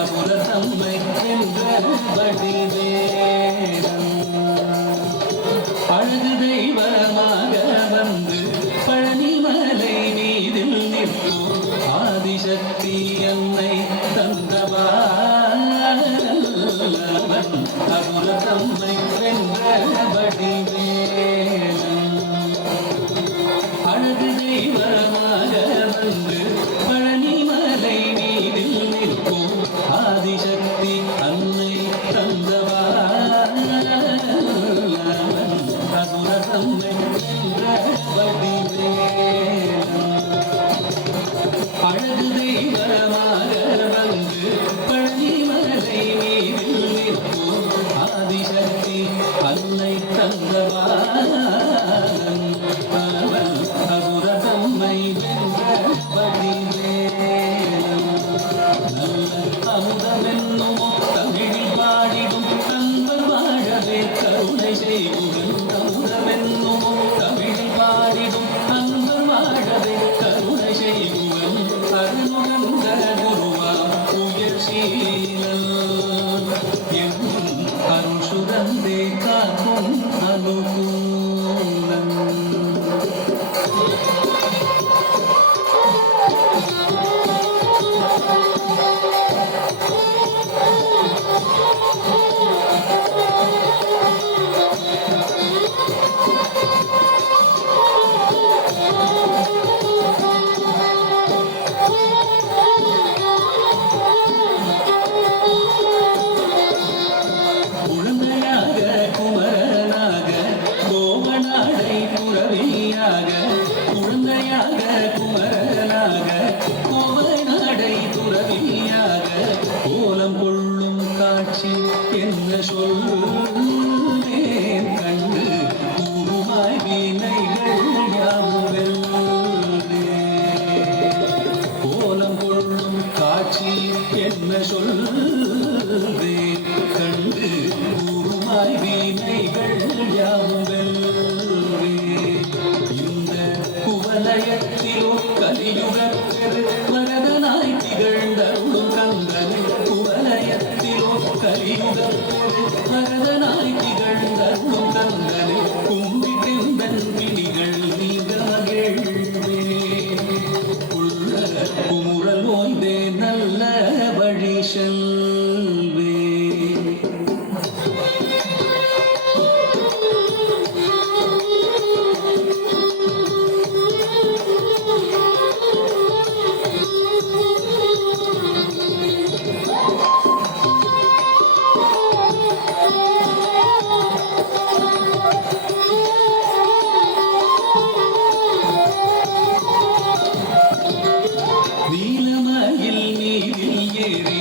அபுரத்தம்மை என்ற வடிவேலம் அழகு தெய்வமாக வந்து பழனிமலை மீதில் நிற்போம் ஆதிசக்தி என்னை தந்தவான் அபுரத்தம்மை என்ற வடிவேலம் அழகு தெய்வமாக வந்து பழனிமலை மீதில் நிற்போம் ஆதிசக்தி அன்னை தந்தவான் அபுரத்தம்மை என்ற வடிவேலம் அழகு தெய்வமாக வந்து பழனிமலை மீதில் நிற்போம் ஆதிசக்தி அன்னை தந்தவான் அபுரத்தம்மை வென்ற வடிவேலம் நல்ல அமுதமென்னுமோ தமிழில் பாடிடும் நண்பர் வாழவே கருணை செய்குவன் அமுதமென்னுமோ தமிழில் பாடிடும் நண்பர் வாழவே கருணை செய்குவன் அருணுகந்த குருவாம் உயர்சீலன் எங்கும் அருள் சுரந்தே காக்கும் அனுகூலன் குழந்தையாக குமரனாக கோவநாடை துறவியாக குழந்தையாக குமரனாக கோவநாடை துறவியாக கோலம் கொள்ளும் காட்சி என்ன சொல்லேன் கண்டு கூறுமாய் வினைகள் யாவுகள் கோலம் கொள்ளும் காட்சி என்ன சொல்வேன் கண்டு கூறுமாய் வினைகள் யாவுகள் இந்த குவலயத்திலோ கலியுகப்பெரு மரதனாய் திகழ்ந்தருளும் கந்தனை குவலயத்திலோ கலியுகப்பெரு மரதனாய் திகழ்ந்தருளும் கந்தனை கும்பிட்டெந்தன் விழிகள் நீங்க மகிழ்வே உள்ள குமுறல் ஓய்ந்தே நல்ல வழி செல்வே நீலமயில் நீரில் ஏறி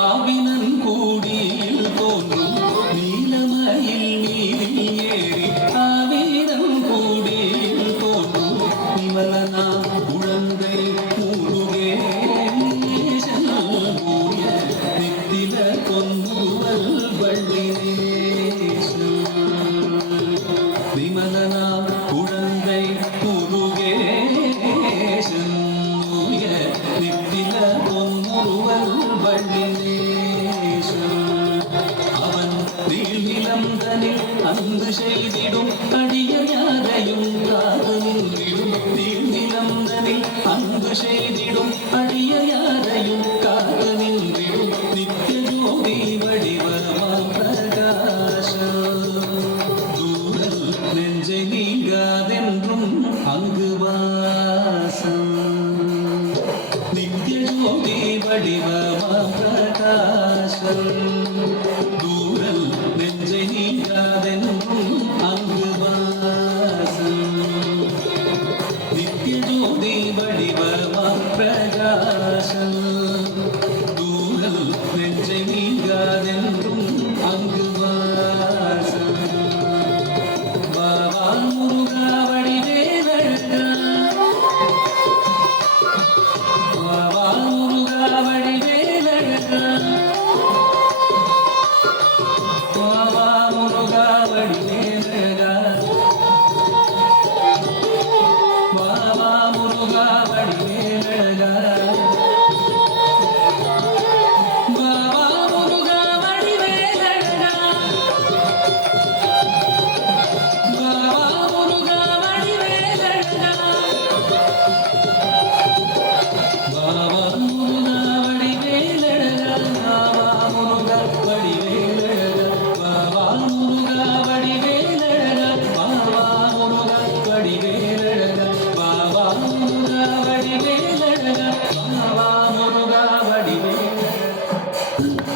ஆவினன் கூடியில் தோன்றும் நீலமயில் நீரில் ஏறி ஆவினன் கூடியில் தோன்றும் நிமலனா குழந்தை முருகேசன் கூடிய நித்தில கொன்றுவல் வள்ளினேசன் விமலனா குழந்தை முருகேசன் நித்தில பொன்முருவல் வள்ளினேசன் அவன் நீள்நிலந்தனில் அன்பு செய்திடும் அடிய யாரையும் காது நின்றிடும் நீள்நிலந்தனில் அன்பு செய்திடும் அடிய யாரையும் காது நின்றிடும் நித்திய ஜோதி வடிவமா பிரகாசம் தூரல் நெஞ்சை நீங்காதென்றும் அங்கு வாசம் நித்திய ஜோதி வடிவமா பிரகாசம் தூரல் நெஞ்சை நீங்காதென்றும் அங்கு வாசம் நித்திய ஜோதி வடிவமா பிரகாசம் தூரல் நெஞ்சை நீங்காதென்றும் அங்கு வாசம் வாவால் முருகா வடிவேலழகா வாவால் முருகா வடிவேலழகா வாவா முருகா வடிவேலழகா வாவா முருகா வடிவேலழகா வா